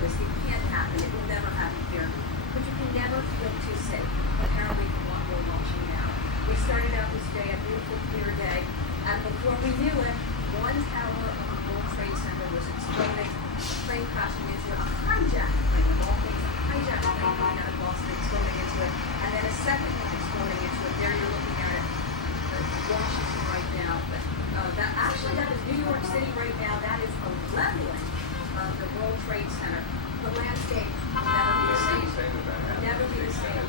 this. It can't happen. It will never happen here. But you can never feel too safe. Apparently, from what we're watching now. We started out this day, a beautiful, clear day, and before we knew it, one tower of the World Trade Center was exploding, a plane crashing into it, a hijacked plane, of all things, a hijacked plane coming out of Boston, exploding into it, and then a second one exploding into it. There you're looking at it, Washington right now. That is New York City right now. That is a leveling of the World Trade Center. The landscape will never be the same. Never be the same.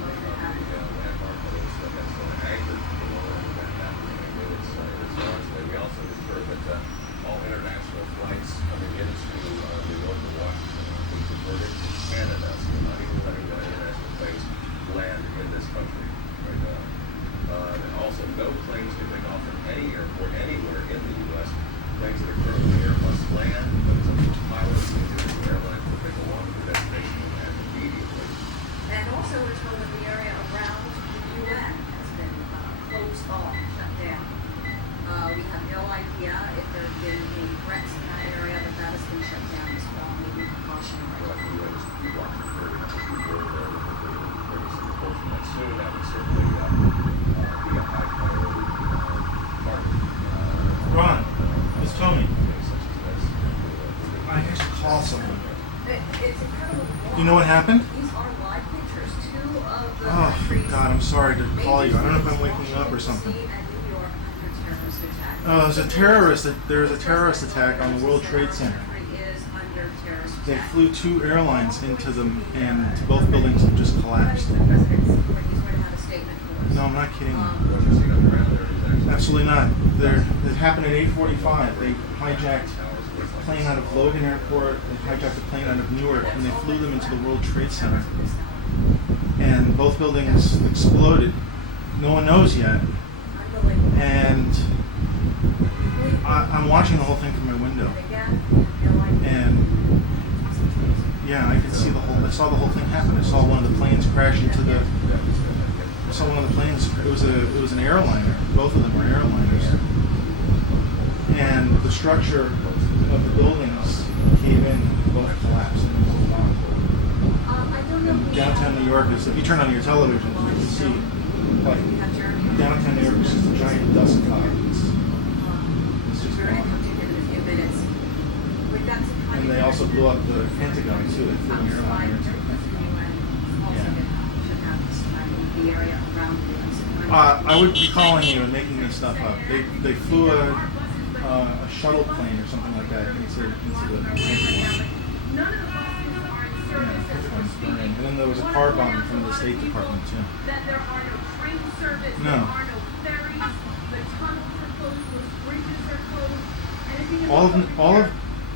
We also ensure that all international flights coming into New York or Washington are being diverted to Canada. So we're not even letting the international planes land in this country right now. And also, no planes can take off from any airport anywhere in the U.S. Planes that are currently here must land, but it's up to the pilots and the airlines to pick along to the destination and land immediately. And also, we're told that the area around the UN has been closed off, shut down. We have no idea if there have been any threats in that area, but that has been shut down as well, maybe precautionary. Well, the U.S. will be watching very much as we go there with the proposal that soon. That would certainly be a high priority target. Ron, it's Tony. Such as this. I should call someone. It's incredible. You know what happened? These are live pictures. Two of the Oh, countries. God, I'm sorry to call you. I don't know if I'm waking up or something. Oh, there's a terrorist attack on the World Trade Center. They flew two airlines into them, and both buildings have just collapsed. No, I'm not kidding you. Absolutely not. It happened at 8:45. They hijacked a plane out of Logan Airport. They hijacked a plane out of Newark, and they flew them into the World Trade Center. And both buildings exploded. No one knows yet. And I'm watching the whole thing from my window, and yeah, I could see I saw the whole thing happen. I saw one of the planes crash into the. I saw one of the planes. It was an airliner. Both of them were airliners, and the structure of the buildings came in, both collapsed, and both gone. And downtown New York is. If you turn on your television, you can see like downtown New York is just a giant dust cloud. And they also blew up the Pentagon too. They flew an airline into the Pentagon. I would be calling you and making this stuff up. They flew a shuttle plane or something like that into the Pentagon. And then there was a car bomb from the State Department too. No.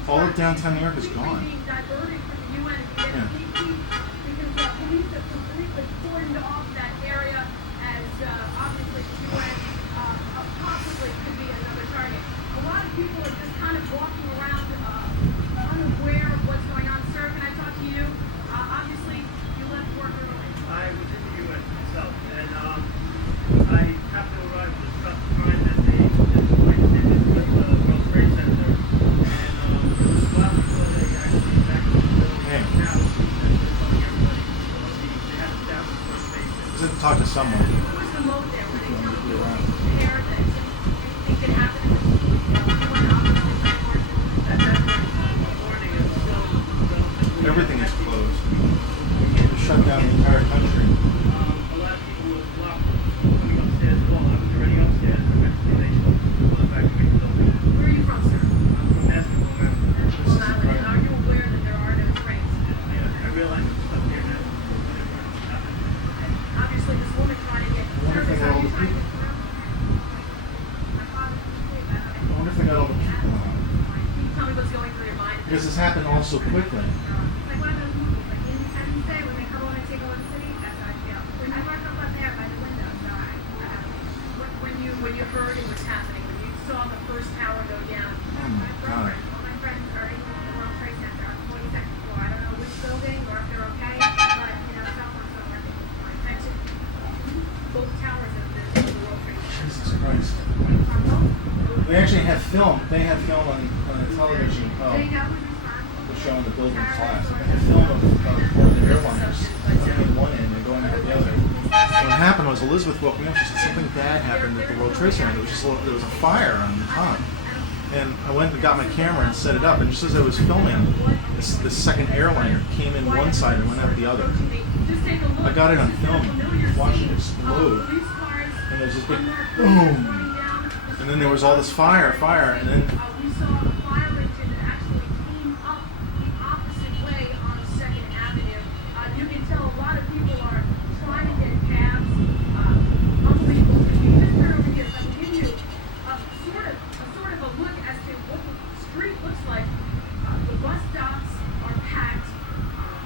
All of downtown New York is gone. Yeah. People are just kind of walking around unaware of what's going on. Sir, can I talk to you? Obviously, you left work early. I was in the UN myself, and I happened to arrive just about the time that they just like did with the World Trade Center. And it was a while before they actually evacuated the building. Now, they're telling everybody, they have staff at the station. Just talk to someone. What was the mode there? Were they telling you to be prepared that anything could happen? Everything is closed. They shut down the entire country. A lot of people were blocked coming upstairs at all. I was already upstairs. Eventually, they pulled it back to the building. Where are you from, sir? I'm from Basketball, Maryland. Long Island. Are you aware that there are no trains? I realize it's up here now. Obviously, this woman trying to get service. Are you trying to get through? My father's asleep. I wonder if they got all the people out. Can you tell me what's going through your mind? Because this happened all so quickly. Like one of those movies, like Independence Day, when they come on and take over the city. That's how I feel. I work up there by the window, so when you heard it was happening, when you saw the first tower go down, Oh my God. all my friends are in the World Trade Center on the 42nd floor. I don't know which building or if they're okay, but cell phones don't work. Thanks. Both towers of the World Trade Center. Jesus Christ. They actually have film. They have film on the television. They know who's responsible. The showing the building collapse. They had a film of one of the airliners coming in one end and going out the other. And what happened was Elizabeth woke me up. She said something bad happened at the World Trade Center. There was a fire on the top. And I went and got my camera and set it up. And just as I was filming, this second airliner came in one side and went out the other. I got it on film, watching it explode. And there was this big boom. And then there was all this fire, and then We saw a fire engine that actually came up the opposite way on 2nd Avenue. You can tell a lot of people are trying to get cabs. Unbelievable. If you just turn over here, so I can give you a sort of a look as to what the street looks like. The bus stops are packed.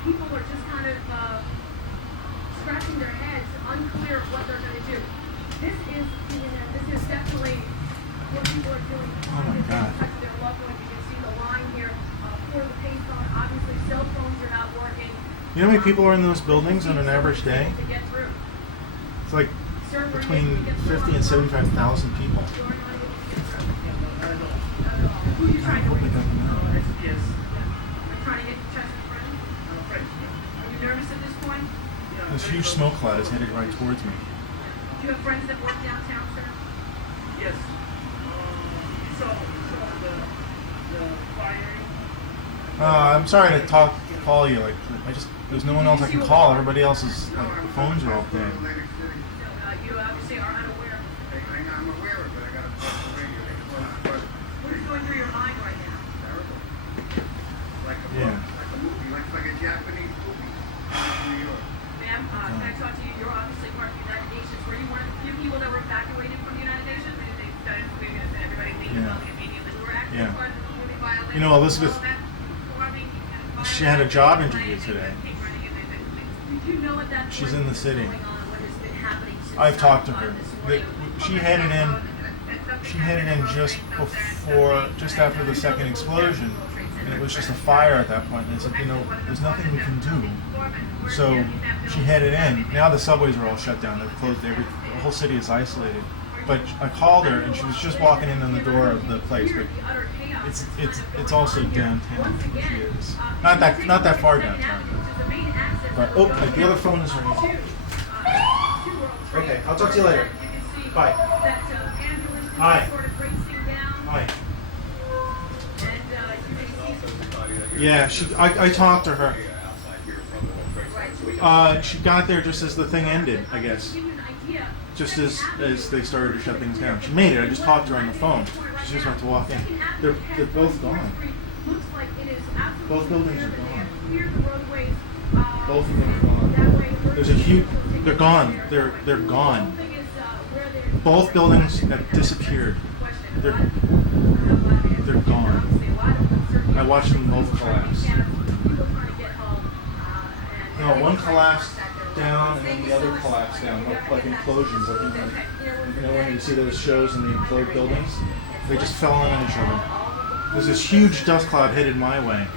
People are just kind of scratching their heads, unclear of what they're going to do. This is definitely what people are doing. Oh my God. Touch their loved ones. You can see the line here for the payphone. Obviously, cell phones are not working. you know how many people are in those buildings on an average day? To get through. It's like Sir, we're between here to get 50 and 75,000 people. through. Who I are you trying to hope they reach? don't know. Yes. I'm trying to get in touch with friends. I'm afraid. Are you nervous at this point? This huge smoke cloud is headed right towards me. Do you have friends that work downtown, sir? Yes. You saw the firing. I'm sorry to call you. Like, there's no one else I can call. Everybody else's the phones are all dead. So, you obviously are unaware. I'm aware of it, but I gotta talk to radio. What is going through your mind right now? Terrible. Like a Yeah. like a movie, like a Japanese movie. New York. Ma'am, can I talk to you? You're obviously part of the United Nations. Were you one of the few people that were evacuated from the United Nations? They started moving and everybody leaving the building immediately. We were actually Yeah. part of the movie violation. You know, Elizabeth, she had a job interview today. Did you know at that point She's in the city. what has been happening since I've talked to her. this morning? She headed in just after the second explosion, and it was just a fire at that point. And I said, there's nothing we can do. So she headed in. Now the subways are all shut down. They've closed the whole city is isolated. But I called her, and she was just walking in on the door of the place. But it's also downtown where she is. Not that far downtown. But the other phone is ringing. Okay, I'll talk to you later. Bye. Hi. Hi. Yeah, I talked to her. She got there just as the thing ended, I guess. Just as they started to shut things down. She made it. I just talked to her on the phone. She just went to walk in. They're both gone. Both buildings are gone. Both of them are gone. There's a huge. They're gone. They're gone. Both buildings have disappeared. They're gone. I watched them both collapse. No, one collapsed down and then the other collapsed down, like implosions. When you see those shows in the implode buildings, they just fell on each other. There's this huge dust cloud headed my way.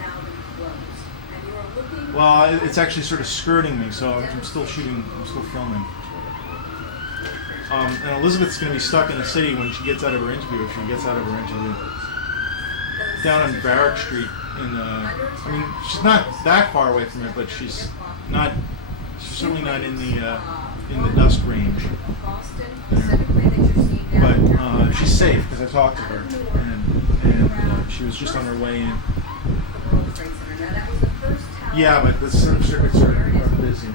Well, it's actually sort of skirting me, so I'm still shooting. I'm still filming. And Elizabeth's going to be stuck in the city when she gets out of her interview. If she gets out of her interview, down on Barrack Street. She's not that far away from it, but she's not. She's certainly not in the dust range. But she's safe because I talked to her, and she was just on her way in. Yeah, but the circuits are busy.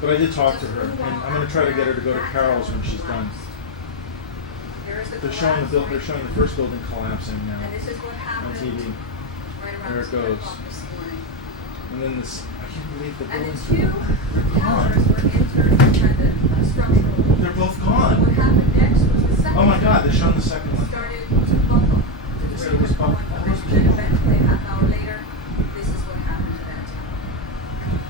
But I did talk to her, and I'm going to try to get her to go to Carol's when she's done. They're showing the first building collapsing now on TV. There it goes. And then this, I can't believe the buildings are gone. They're both gone. Oh my God, they're showing the second one. They said it was bumped. Eventually, a half hour later, this is what happened to that town.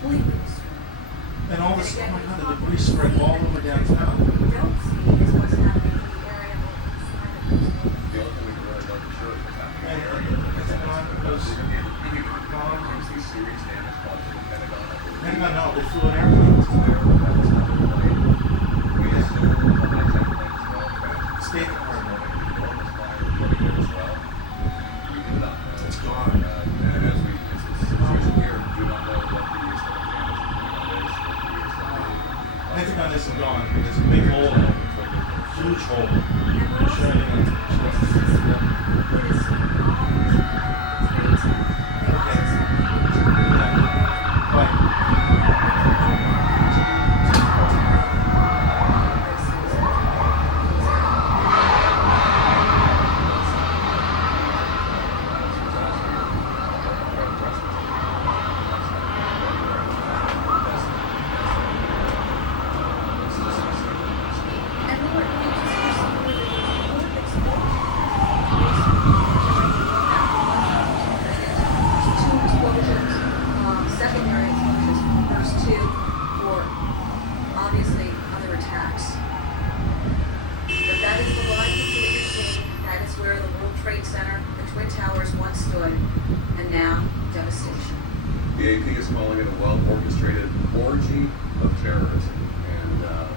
Completely destroyed. And all this, oh my God, the debris spread all over downtown. What we don't see is what's happening in the area outside of those buildings. The only thing we can really know for sure is what's happening. And it's gone. It was gone. These serious damage caused to the Pentagon. Hang on, no, they flew an airplane. State Department. It's gone. It's gone. And as we hole. And we're also Sure, yeah. witnessing all the trade center. They also secondary explosions from the first two for obviously other attacks. But that is the live picture that you're seeing. That is where the World Trade Center, the Twin Towers once stood, and now devastation. The AP is calling it a well-orchestrated orgy of terrorism, and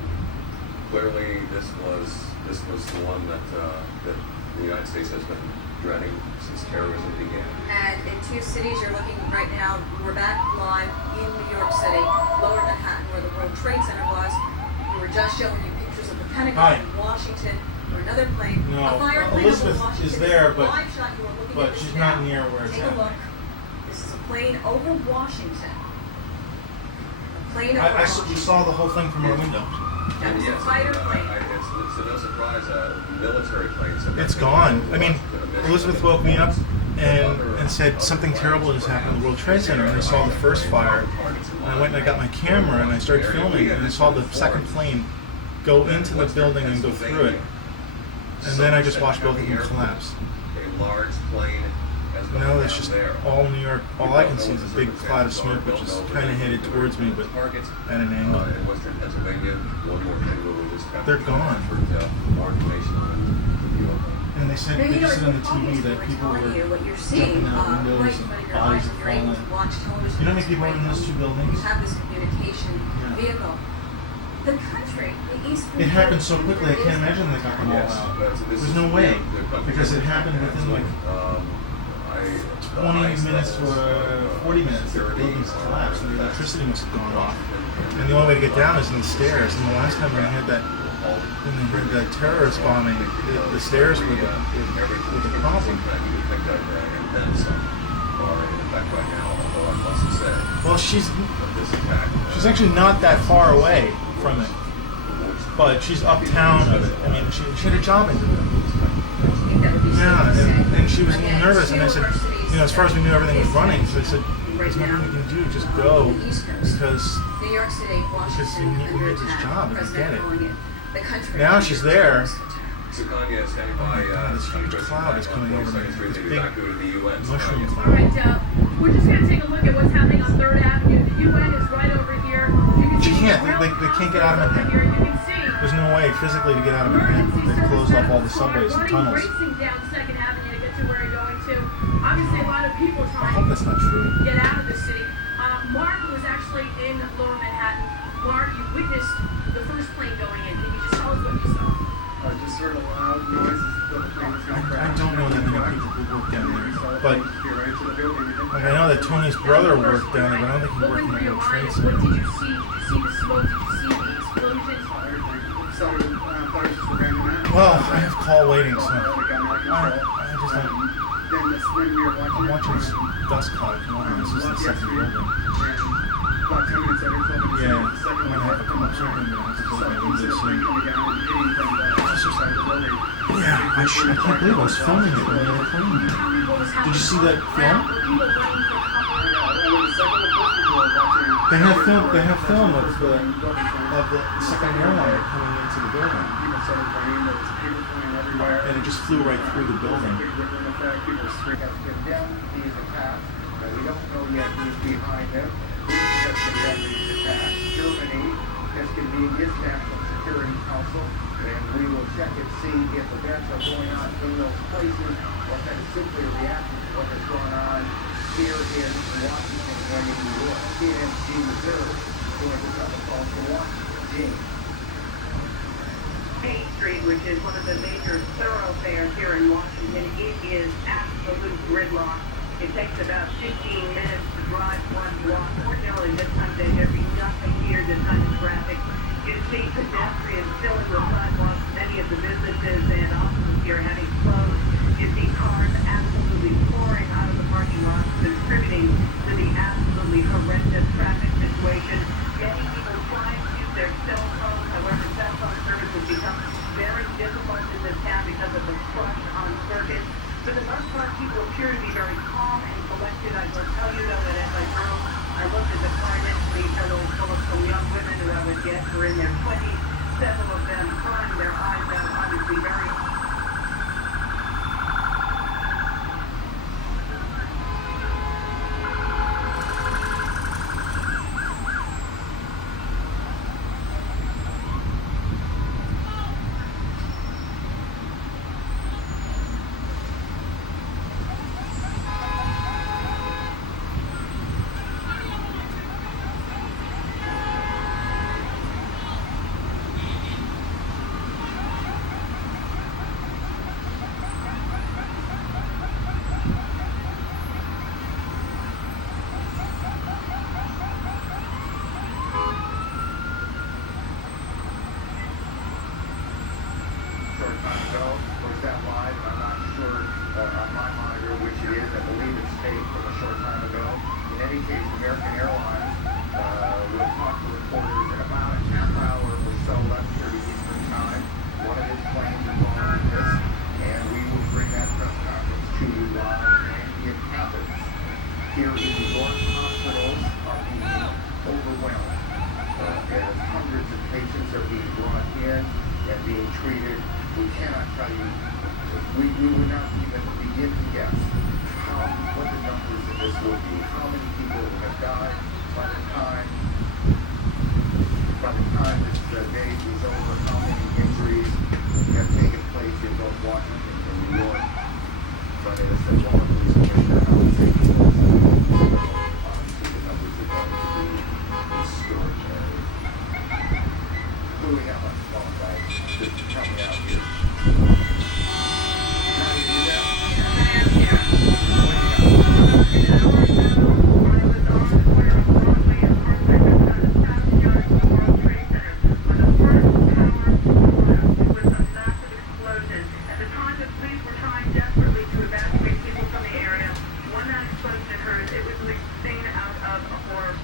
clearly this was the one that the United States has been dreading since terrorism began. And in two cities, you're looking right now, we're back live in New York City, lower Manhattan, where the World Trade Center was. We were just showing you pictures of the Pentagon in Washington, or another plane. No, a fire plane Elizabeth over Washington. is there, This a live shot. You are looking but at this she's now. not near where it's Take a look. happening. This is a plane over Washington. A plane over We Washington. saw the whole thing from our window. That was a Yes, fighter plane. it's no surprise military planes have It's gone. I mean, Elizabeth woke me up and said something terrible has happened at the World Trade Center, and I saw the first fire. And I went and I got my camera and I started filming, and I saw the second plane go into the building and go through it. And then I just watched both of them collapse. A large plane has gone Now that's down just there. all New York. All I can see is a big cloud of smoke, which is kind of headed towards me, but at an angle. In Western Pennsylvania, one more thing where we just have They're gone. more information on the UFO. And they said Now, they you know, just said on the it's TV obvious that we're people telling were you what you're seeing, jumping out windows right in front of and your bodies eyes, have and you're able to fallen. watch television. You know how many people are in those two buildings? You have this communication Yeah. vehicle. The country, the East. It happened so quickly, I can't imagine they got them all out. There's no way, because it happened within like 20 minutes to 40 minutes. The buildings collapsed and the electricity must have gone off. And the only way to get down is in the stairs. And the last time when they had that terrorist bombing, the stairs were the problem. Well, she's actually not that far away from it, but she's uptown of it. I mean, she had a job into it. Yeah, and she was a little nervous, and I said, you know, as far as we knew everything was running, so I said, there's nothing we can do, just go, because New York City, Washington, you need this job, and I get it. The country. Now she's there. Sukanya is standing by. This huge cloud is coming over me. This big mushroom All cloud. right, we're just going to take a look at what's happening on 3rd Avenue. The UN is right over here. You can She see can't. the They can't get out of over Manhattan. here. You can see There's no way physically to get out of Manhattan. They've closed off all the subways and tunnels. Racing down 2nd Avenue to get to where you're going to. Obviously, a lot of people I trying hope to that's not true. get out of the city. Mark was actually in Lower Manhattan. Mark, you witnessed the first plane going in. Can you just tell us what you saw? I just heard a loud noise. I don't know that many people who work down there, but Right to the building. like, I know that Tony's brother worked down there, but I don't think he What worked in went the through your World Trade mind? Center. What did you see? Did you see the smoke? Did you see the explosions? Well, I have call waiting, so I just don't. Then the swim we were I'm watching this dust cloud come over. This is the second building. About 10 minutes later, told me Yeah, the second I'm gonna have to come up soon. I'm gonna have to close my window soon. Yeah, I can't believe I was filming it when they were playing it. Did you see that film? They have film. They have film of the second airliner coming into the building, and it just flew right through the building. We don't know yet who's behind him. Who's behind these attacks? Germany has convened its National Security Council, and we will check and see if events are going on in those places, or if that is simply a reaction to what has gone on here in Washington and in New York. TNG Reserve doing this on the call for Washington. Main Street, which is one of the major thoroughfares here in Washington, it is absolute gridlock. It takes about 15 minutes to drive one block. Fortunately, this time there'd be nothing here, this kind of traffic. You see pedestrians filling the sidewalks, many of the businesses and offices here having closed. You see cars absolutely pouring out of the parking lots, contributing to the absolutely horrendous traffic situation. Many people trying to use their cell phones. However, cell phone service has become very difficult in this town because of the crush on circuit. For the most part, people appear to be very calm and collected. I will tell you, though, that as I drove, I looked at the car next to me, full of some young women who I would guess were in their 20s. Several of them crying their eyes out, obviously very... short time ago. Was that live? I'm not sure on my monitor which it is. I believe it's taped from a short time ago. In any case, American Airlines will talk to reporters in about a half hour or so left here Eastern time. One of his planes is on this, and we will bring that press conference to you live, and it happens. Here in New York, hospitals are being overwhelmed as hundreds of patients are being brought in and being treated. We cannot tell you, we would not even begin to guess what the numbers of this will be, how many people have died by the time this day is over, how many injuries have taken place in both Washington and New York. But as I said, one of the reasons for how the safety obviously the numbers are going to be extraordinary. Who do we have on the phone, guys? Just help me out here. How do you do that?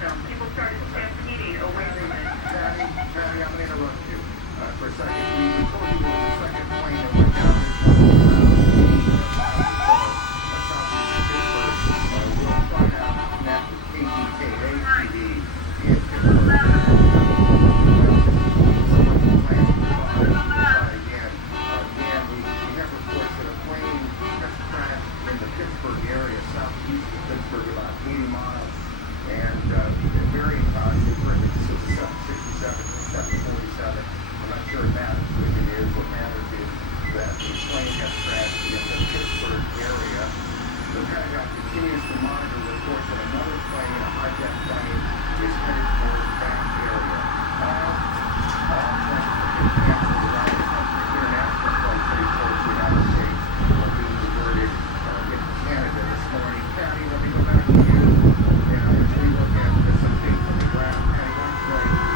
People started stampeding away from it. Patty, I'm going to interrupt you for a second. We told you there was a second plane that went down this morning southeast of Pittsburgh. We'll find out how connect with KDKA TV in Pittsburgh. Again, we have reports that a plane has crashed in the Pittsburgh area, southeast of Pittsburgh, about 80 miles. And varying times, they've heard that this was a 767 or 747. I'm not sure it matters which it is. What matters is that the plane has crashed in the Pittsburgh area. The Pentagon continues to monitor reports that another plane, a hijacked plane, is headed for that area. All planes have been canceled. Around 100 international flights heading towards the United States are being diverted into Canada this morning. Patty, let me go back to you. We look at some things on the ground. Patty, what's going on?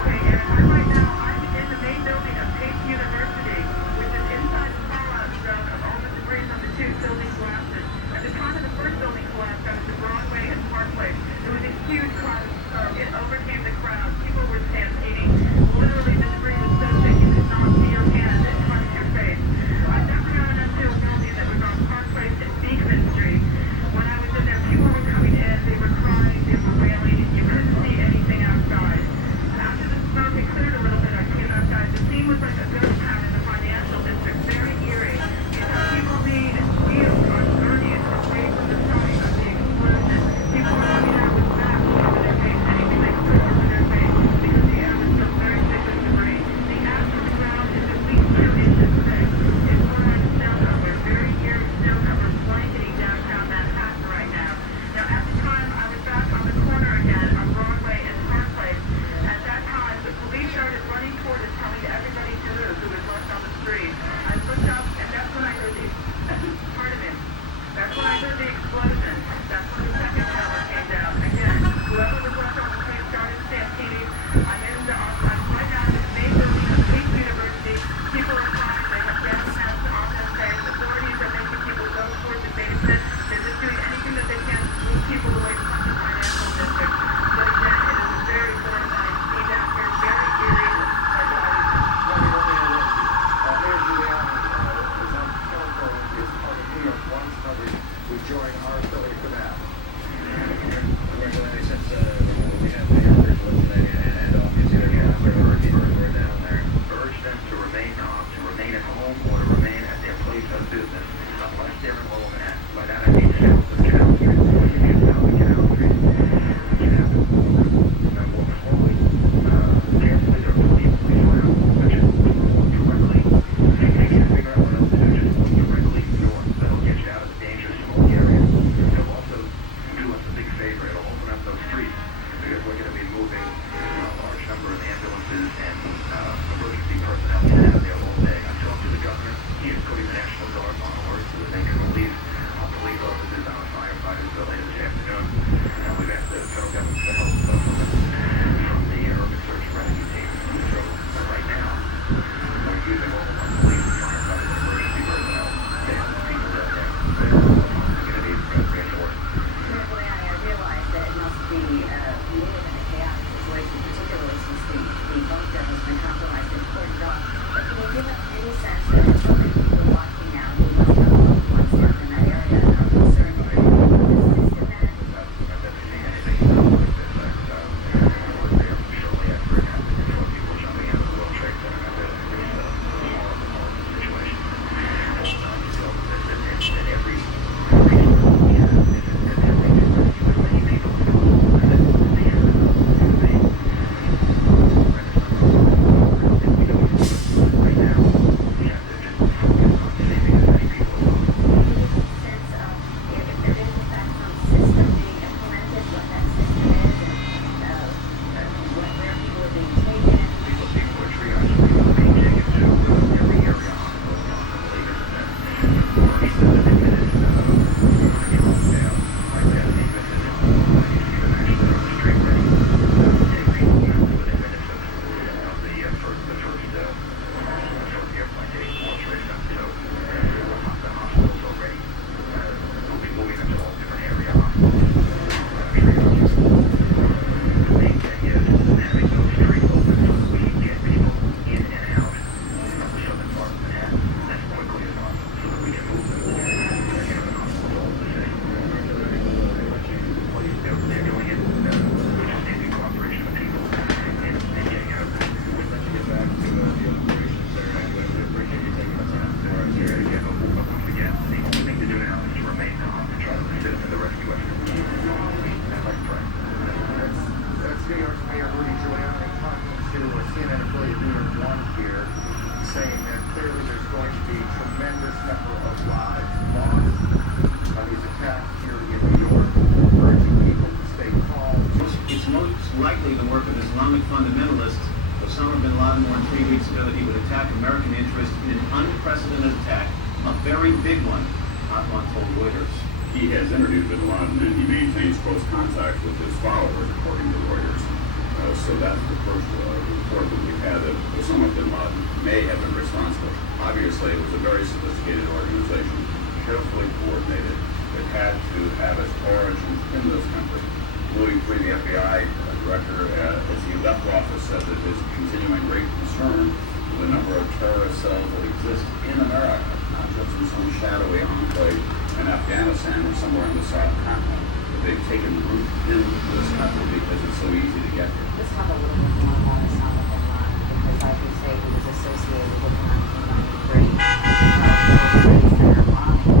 Okay, Aaron, right now I'm in the main building of Pace University, which is inside the fallout zone of all the debris from the two building collapses. At the time of the first building collapse, I was at Broadway and Park Place. There was a huge cloud of smoke. It overcame the crowd. People were stampeding. Literally, the debris was so thick you could not see your hands in front of your face. I never known into a building that was on Park Place and Beekman Street. When I was in there, people were coming in. They were crying. They were wailing. You couldn't see anything outside. After the smoke had cleared a little bit, I came outside. The scene was like a ghost town in the financial district. Very eerie. You know, people need wheels on journeys away from the site of the explosion. People were coming out with masks over their face, anything they could put over their face. those streets because we're going to be moving a large number of ambulances and emergency personnel in and out of there all day. I talked to the governor. He is putting the National Guard on alert so that they can relieve our police officers and our firefighters later this afternoon. And we've asked the federal government for help from the urban search and rescue team. So right now, we're using all of our police, firefighters, and emergency personnel to help the people down there. They're going to be reinforced. Certainly, I realize that it must be we live in a chaotic situation, particularly since the vote that has been compromised and cordoned off. But can you give us any sense that there's so many people watching now who must have loved ones down in that area and are concerned about this disconnect? I've never seen anything like this. I was there shortly after it happened. There were people jumping out of the World Trade Center. It was a horrible situation. And every resource we have is attempting to rescue as many people as possible. And that's the end of the campaign. We don't do it right now. We have to just focus on saving as many people as possible. Sense of if there is in fact some system being implemented, what that system is, and where people are being taken. People are triaged. People are being taken to every area hospital. I believe it's worse than the minutes down. Like that, even you see them actually on the street ready to take people down within minutes of the first airplane taking World Trade Center. So the hospitals already will be moving them to all different area hospitals. Triage. The main thing is having those streets open so that we can get people in and out of the southern part of Manhattan as quickly as possible so that we can move them and get them to hospitals all over the city. They're doing it. We just need the cooperation of people and getting out. Let's get back to the operations there. I appreciate you taking the time for us here. But once again, the only thing to do now is to remain calm and try to assist in the rescue effort. And let's pray. That's New York's Mayor Rudy Giuliani talking to a CNN affiliate New York One here, saying that clearly there's going to be a tremendous number of lives lost on these attacks here in New York, urging people to stay calm. It's most likely the work of Islamic fundamentalists. Osama bin Laden warned 3 weeks ago that he would attack American interests in an unprecedented attack, a very big one, Atlan told Reuters. He has interviewed bin Laden and he maintains close contact with his followers, according to Reuters. So that's the first report that we've had that Osama bin Laden may have been responsible. Obviously, it was a very sophisticated organization, carefully coordinated. It had to have its origins in this country. Louis Freeh, the FBI director, as he left office, said that his continuing great concern with the number of terrorist cells that exist in America, not just in some shadowy enclave in Afghanistan or somewhere on the South continent. They've taken root in this country because it's so easy to get here. Let's talk a little bit more about Osama bin Laden, because like we say, he was associated with 1993 Center bombing.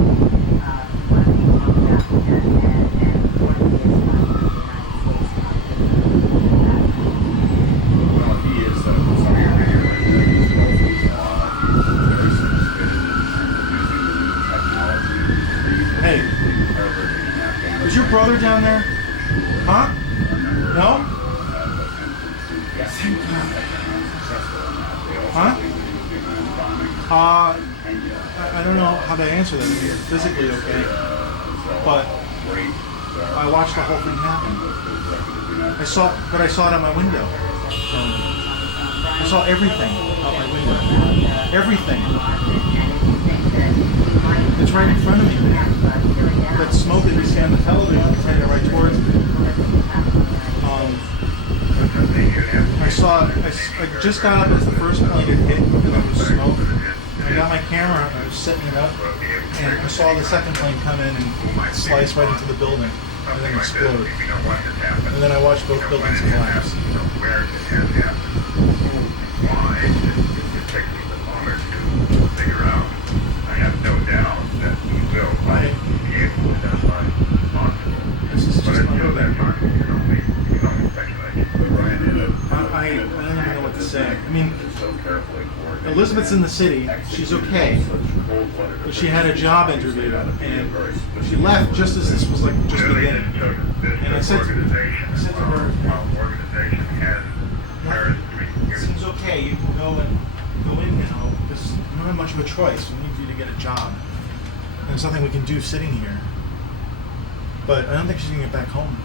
What do you know about that, and what is the United States doing that? Well, he is, some of your video he's very sophisticated in terms of using the new technology. Hey. Is your brother down there? Huh? No? Huh? I don't know how to answer that. You're physically okay, but I watched the whole thing happen. I saw it out my window. I saw everything out my window. Everything. It's right in front of me. That smoke that you see on the television is heading right towards me. I just got up as the first plane had hit, and there was smoke. I got my camera and I was setting it up, and I saw the second plane come in and slice right into the building and then explode. And then I watched both buildings collapse. Where it has happened, why it takes me longer to figure out. I have no doubt that we will be able to identify possible. This is just Until that time, you can only speculate. But Brian, I don't even know what to say. I mean, it's so carefully coordinated. Elizabeth's in the city. She's okay. But she had a job interview, and she left just as this was like just beginning. And I said to her, it seems okay. You can go in now. Because you don't have much of a choice. We need you to get a job. And there's nothing we can do sitting here. But I don't think she's gonna get back home.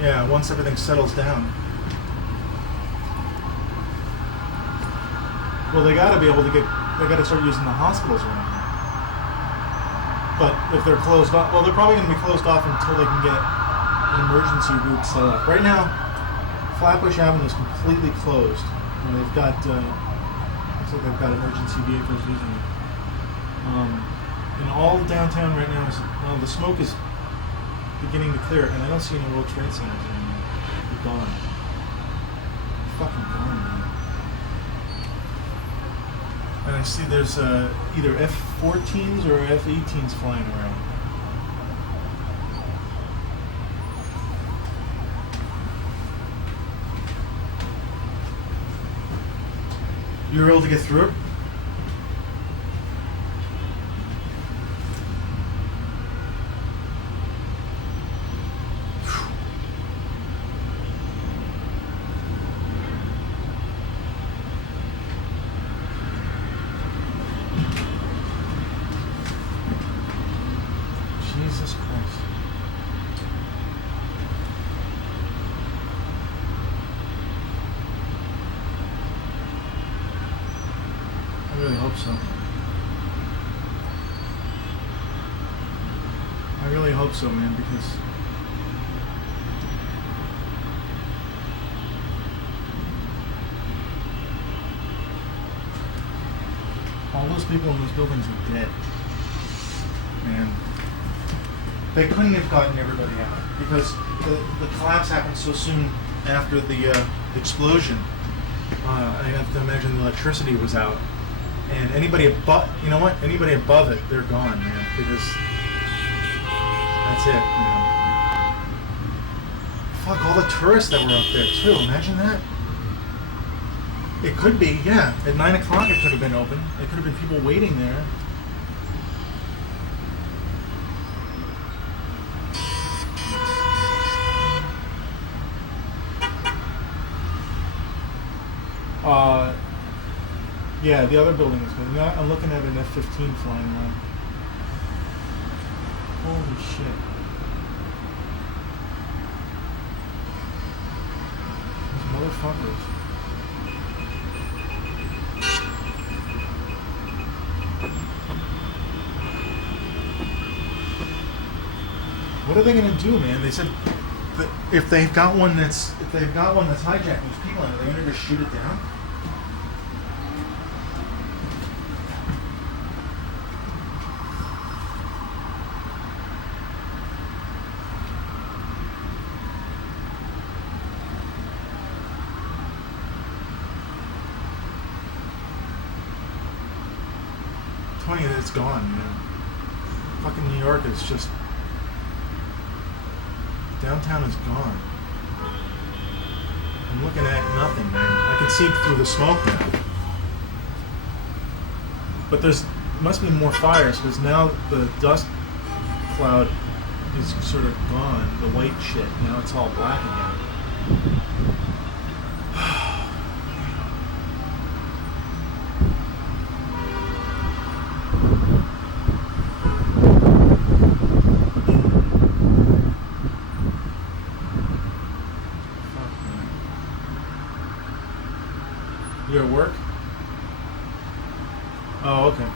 Yeah, once everything settles down. Well, they gotta start using the hospitals around here. But if they're closed off, well, they're probably gonna be closed off until they can get an emergency route set up. Right now, Flatbush Avenue is completely closed. And they've got, looks like they've got emergency vehicles using it. And all downtown right now is, the smoke is beginning to clear, and I don't see any World Trade Centers anymore. They're gone. Fucking gone, man. And I see there's either F-14s or F-18s flying around. You were able to get through it? Jesus Christ. I really hope so. I really hope so, man, because all those people in those buildings are dead. Man. They couldn't have gotten everybody out because the collapse happened so soon after the explosion. I have to imagine the electricity was out, and anybody above, anybody above it, they're gone, man. Because that's it. Fuck all the tourists that were up there too. Imagine that. It could be, yeah. At 9 o'clock, it could have been open. There could have been people waiting there. Yeah, the other building is good. I'm looking at an F-15 flying around. Holy shit. These motherfuckers. What are they gonna do, man? They said that if they've got one that's hijacking these people, are they gonna just shoot it down? Funny that it's gone, man. Fucking New York is just... Downtown is gone. I'm looking at nothing, man. I can see through the smoke now. But must be more fires, because now the dust cloud is sort of gone. The white shit. Now it's all black again. You at work? Oh, okay.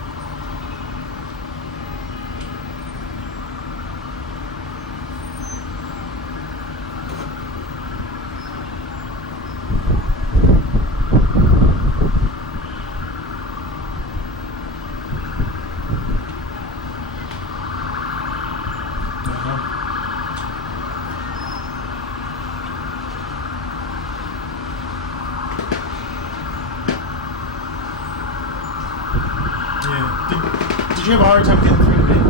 Did you have a hard time getting through today?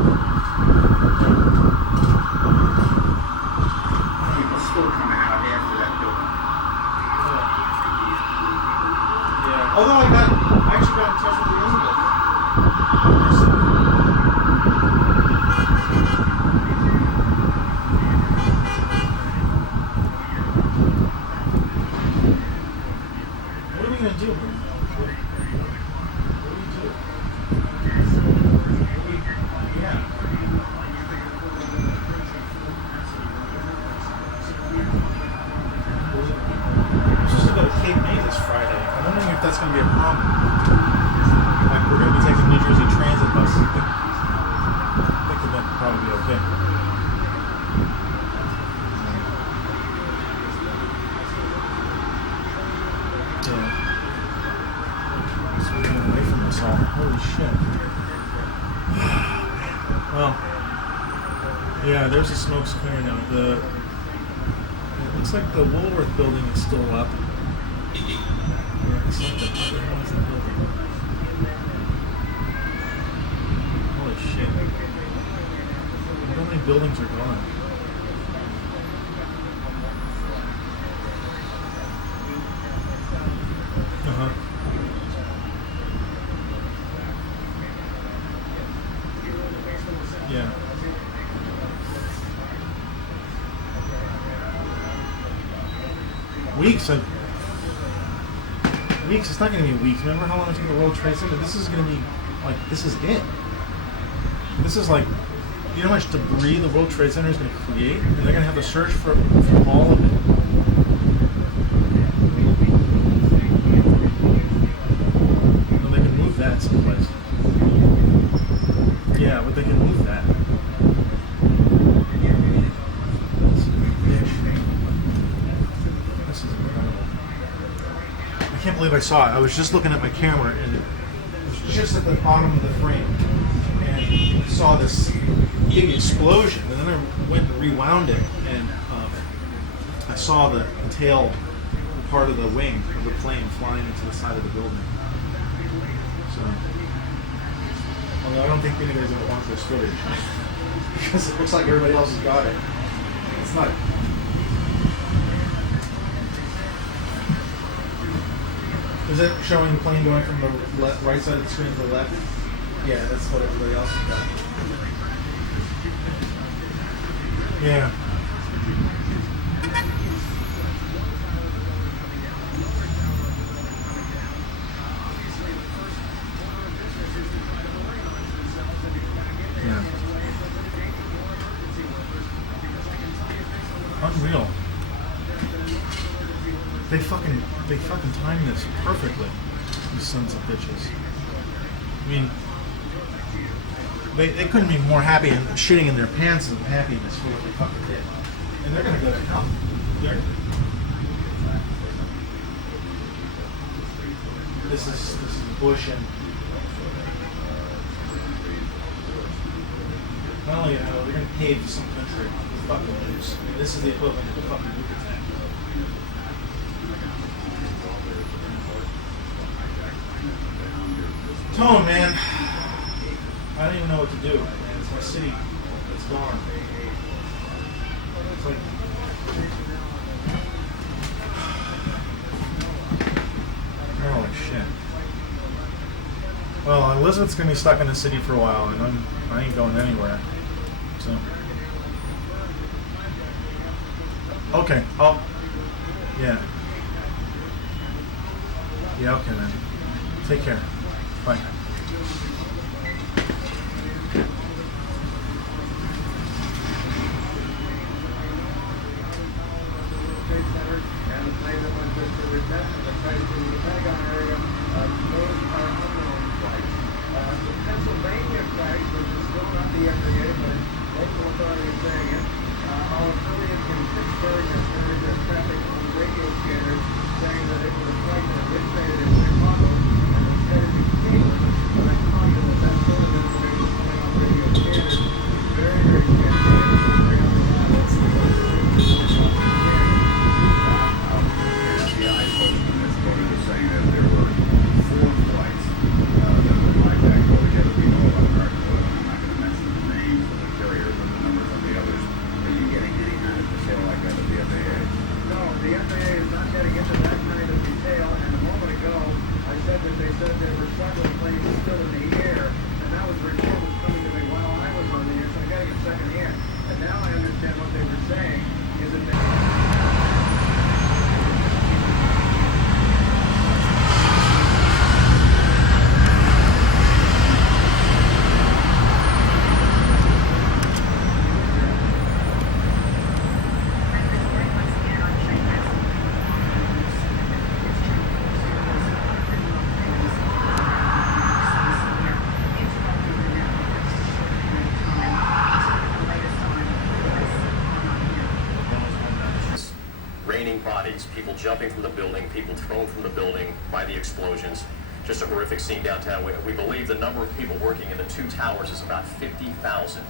What are we gonna do? What do we do? Yeah. We're supposed to go to Cape May this Friday. I'm wondering if that's gonna be a problem. Like we're gonna be taking New Jersey Transit bus. I think that'd probably be okay. Yeah. So we're getting away from this all. Holy shit. Well, yeah, there's the smoke's clearing now. It looks like the Woolworth building is still up. It's like the other one's in the building. Holy shit. How many buildings are gone? Uh-huh. Yeah. Weeks. It's not going to be weeks. Remember how long it took the World Trade Center? This is going to be like, this is it. This is like, you know how much debris the World Trade Center is going to create? And they're going to have to search for all of it. Well, they can move that someplace. Yeah, but they can move that. This is incredible. I can't believe I saw it. I was just looking at my camera and it was just at the bottom of the frame. And I saw this big explosion. And then I went and rewound it and I saw the tail part of the wing of the plane flying into the side of the building. So, although I don't think anybody's going to want this footage because it looks like everybody else has got it. It's not. Is it showing the plane going from the right side of the screen to the left? Yeah, that's what everybody else has got. Yeah. Yeah. Unreal. They fucking timed this perfectly. These sons of bitches. I mean, they couldn't be more happy and shitting in their pants of happiness for what they fucking did. And they're gonna go to hell. This is Bush and not only they're gonna pave some country with fucking nukes. I mean, this is the equivalent of a fucking nuke attack. Tone, man. I don't even know what to do, man. It's my city. It's gone. It's like... Holy shit. Well, Elizabeth's gonna be stuck in the city for a while, and I ain't going anywhere. So... Okay. Oh. Yeah. Yeah, okay, man. Take care. Bye. bodies, people jumping from the building, people thrown from the building by the explosions. Just a horrific scene downtown. We believe the number of people working in the two towers is about 50,000.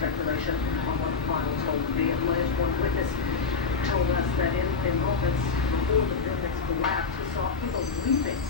Speculation on what the final toll would be. At least one witness told us that in moments before the buildings collapsed, he saw people leaping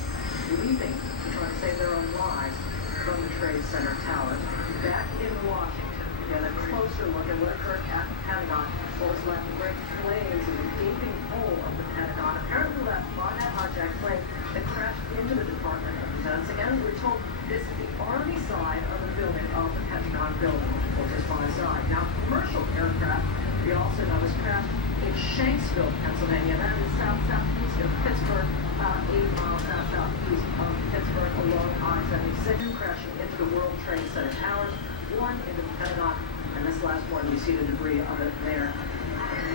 to try to save their own lives from the Trade Center towers. Back in Washington, we get a closer look at what occurred at the Pentagon. What was left to break flames in the gaping hole of the Pentagon, apparently left by that hijacked plane that crashed into the Department of Defense. Again, we're told this is the Army side of the building of the Pentagon building, or just by side. Now, commercial aircraft, we also know, was crashed in Shanksville, Pennsylvania. That is southeast of Pittsburgh, about 8 miles southeast of Pittsburgh along I-76, crashing into the World Trade Center towers, one into the Pentagon, and this last one, you see the debris of it there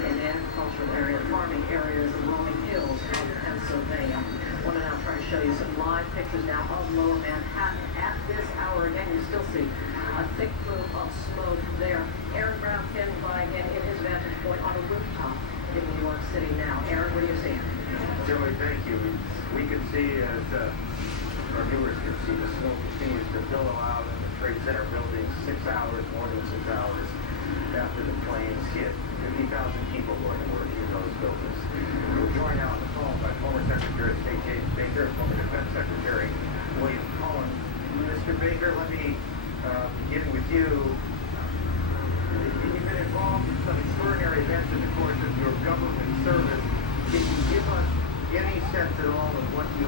in agricultural areas, farming areas, and rolling hills of Pennsylvania. I want to now try to show you some live pictures now of Lower Manhattan. At this hour, again, you still see a thick plume of smoke there. Aaron Brown standing by again in his vantage point on a rooftop in New York City now. Aaron, what do you see? Joey, thank you. We can see, as our viewers can see, the smoke continues to billow out in the Trade Center building more than 6 hours after the planes hit. 50,000 people going to work in those buildings. We're joined now on the phone by former Secretary of State James Baker, former Defense Secretary William Cullen. Mr. Baker, let me begin with you. You've been involved in some extraordinary events in the course of your government service. Can you give us any sense at all of what you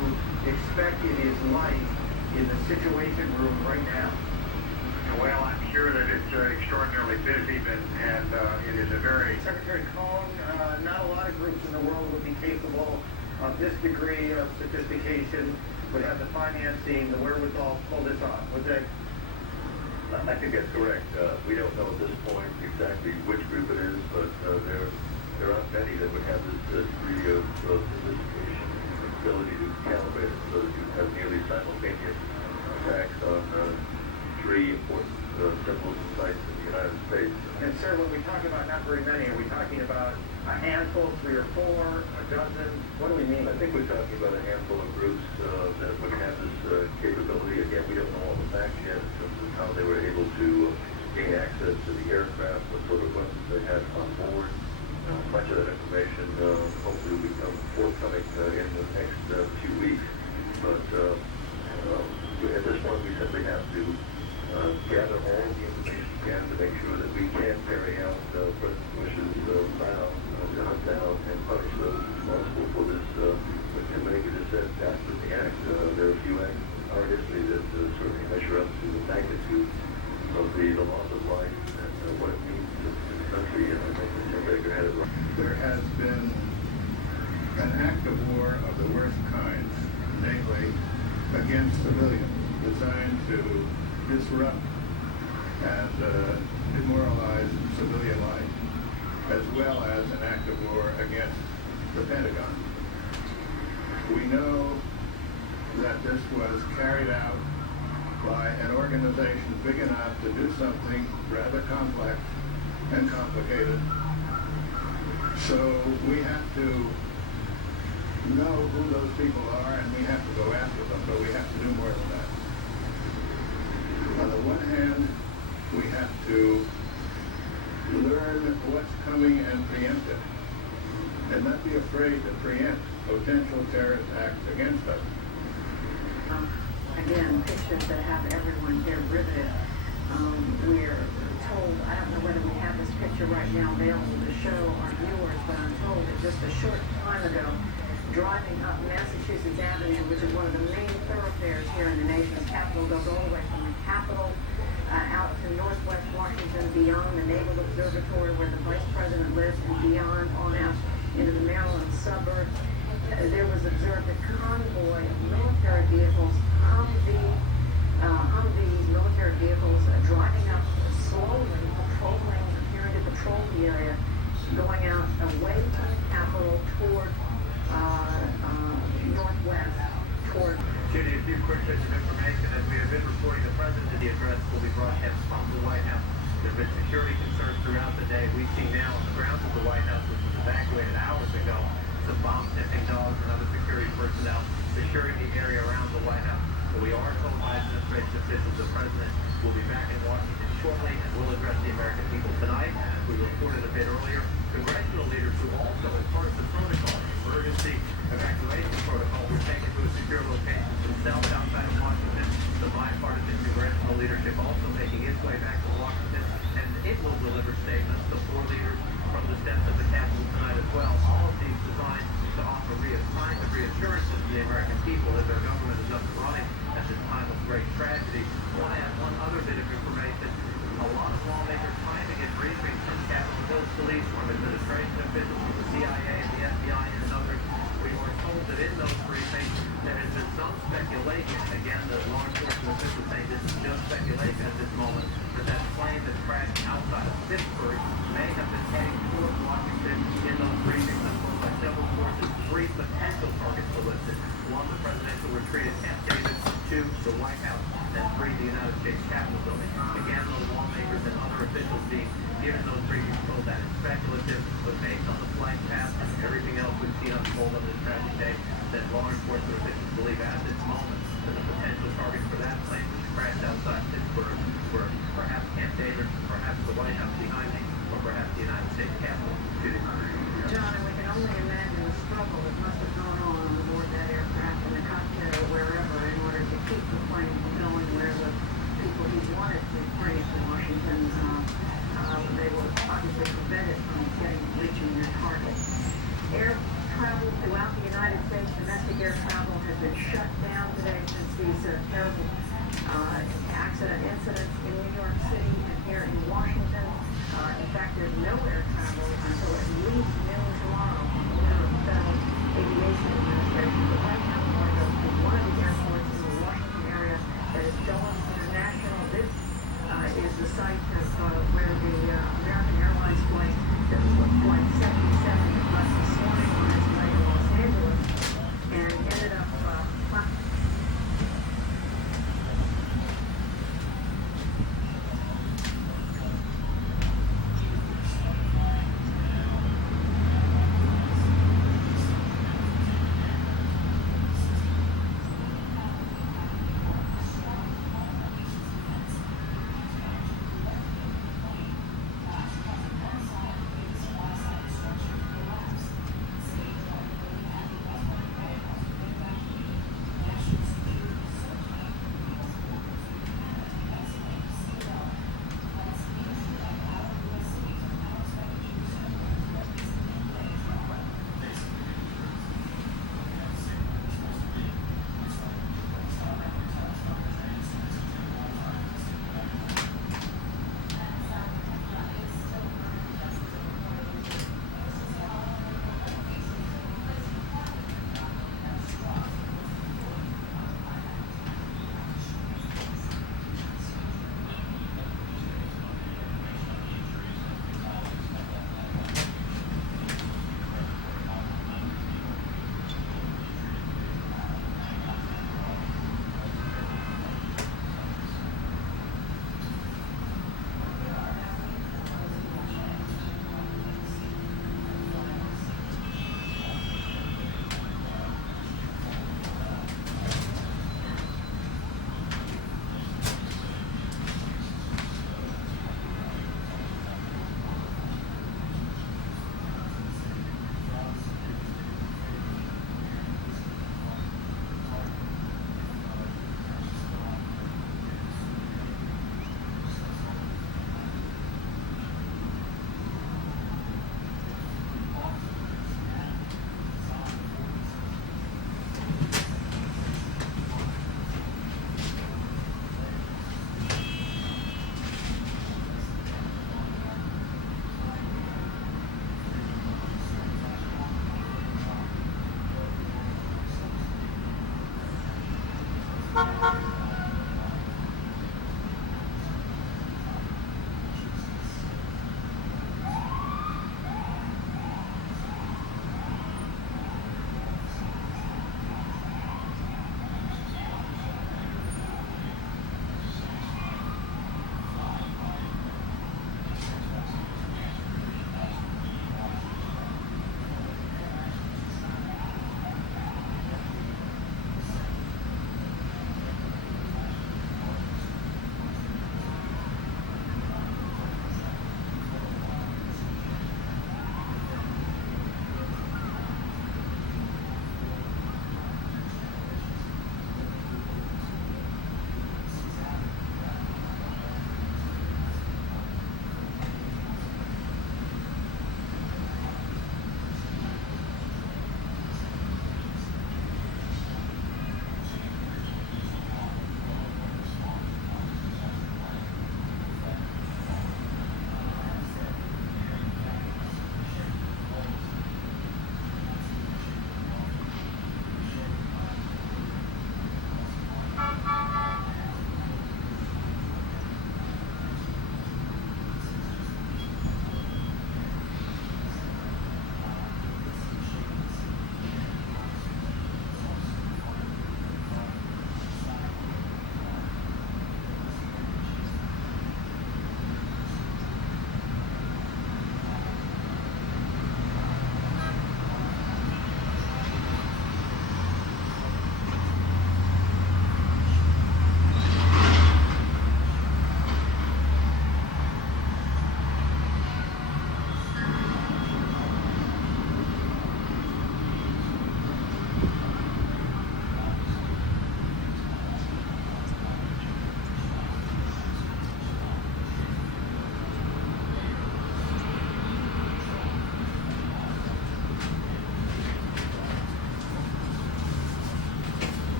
extremely busy, and it is a very... Secretary Cohn, not a lot of groups in the world would be capable of this degree of sophistication, would have the financing, the wherewithal to pull this off. Would they? I think that's correct. We don't know at this point exactly which group it is, but there aren't many that would have this degree of sophistication and ability to calibrate it so that you have nearly simultaneous attacks on three important symbols and sites in the United States. And sir, when we talk about not very many, are we talking about a handful, 3 or 4, a dozen? What do we mean? I think we're talking about a handful of groups that would have this capability. Again, we don't know all the facts yet in terms of how they were able to gain access to the aircraft, what sort of weapons they had on board. Much of that information hopefully will become forthcoming in the next few weeks. But at this point, we simply have to gather all the information we can to make sure that we can carry out President Bush's vow to hunt down and punish those responsible for this. What Tim Baker just said, dastardly act. There are a few acts in our history that certainly measure up to the magnitude of the loss of life and what it means to the country. And I think that Tim Baker had it right. There has been an act of war of the worst kind, namely against civilians, designed to disrupt and demoralize civilian life, as well as an act of war against the Pentagon. We know that this was carried out by an organization big enough to do something rather complex and complicated. So we have to know who those people are, and we have to go after them, but we have to do more than that. On the one hand, we have to learn what's coming and preempt it, and not be afraid to preempt potential terrorist acts against us. Again, pictures that have everyone here riveted. We're told, I don't know whether we have this picture right now available to show our viewers, but I'm told that just a short time ago, driving up Massachusetts Avenue, which is one of the main thoroughfares here in the nation's capital, goes all the way from the Capitol out to Northwest Washington, beyond the Naval Observatory where the Vice President lives, and beyond on out into the Maryland suburbs. There was observed a convoy of military vehicles, Humvee military vehicles driving up slowly, appearing to patrol the area, going out away from the Capitol toward northwest, toward... Judy, a few quick bits of information. As we have been reporting, the President's address will be broadcast from the White House. There have been security concerns throughout the day. We see now on the grounds of the White House, which was evacuated hours ago, some bomb-sniffing dogs and other security personnel securing the area around the White House. But we are told by administration officials the President will be back in Washington shortly and will address the American people tonight. And as we reported a bit earlier, congressional leaders who also, as part of the protocol, emergency evacuation protocol, were taken to a secure location themselves outside of Washington. The bipartisan congressional leadership also making its way back to Washington, and it will deliver statements to 4 leaders from the steps of the Capitol tonight as well. All of these designed to offer signs of reassurances to the American people that their government is up and running at this time of great tragedy. I want to add one other bit of information. A lot of lawmakers trying to get briefings from Capitol Hill police, from administration officials, from the CIA and the FBI and others. We were told that in those briefings there has been some speculation, again, the law enforcement officials say this is just speculation at this moment, that plane that crashed outside of Pittsburgh may have been heading toward Washington. In those briefings, I'm told by several sources, 3 potential targets were listed. 1, the presidential retreat at Camp David; 2, the White House; and 3, the United States Capitol building. Again, those lawmakers and other officials being given those briefings told that it's speculative, but based on the flight path and everything else we've seen unfold on this tragic day, that law enforcement officials believe at this moment that the potential targets for that plane which crashed outside Pittsburgh were perhaps Camp David, perhaps the White House behind me, or perhaps the United States Capitol. John, and we can only imagine the struggle that must have gone on aboard that aircraft in the cockpit or wherever in order to keep the plane from going where the people who wanted to bring it to Washington, they were obviously prevented from reaching their target. Air travel throughout the United States, domestic air travel, has been shut down today since these terrible accident incidents in New York City and here in nowhere to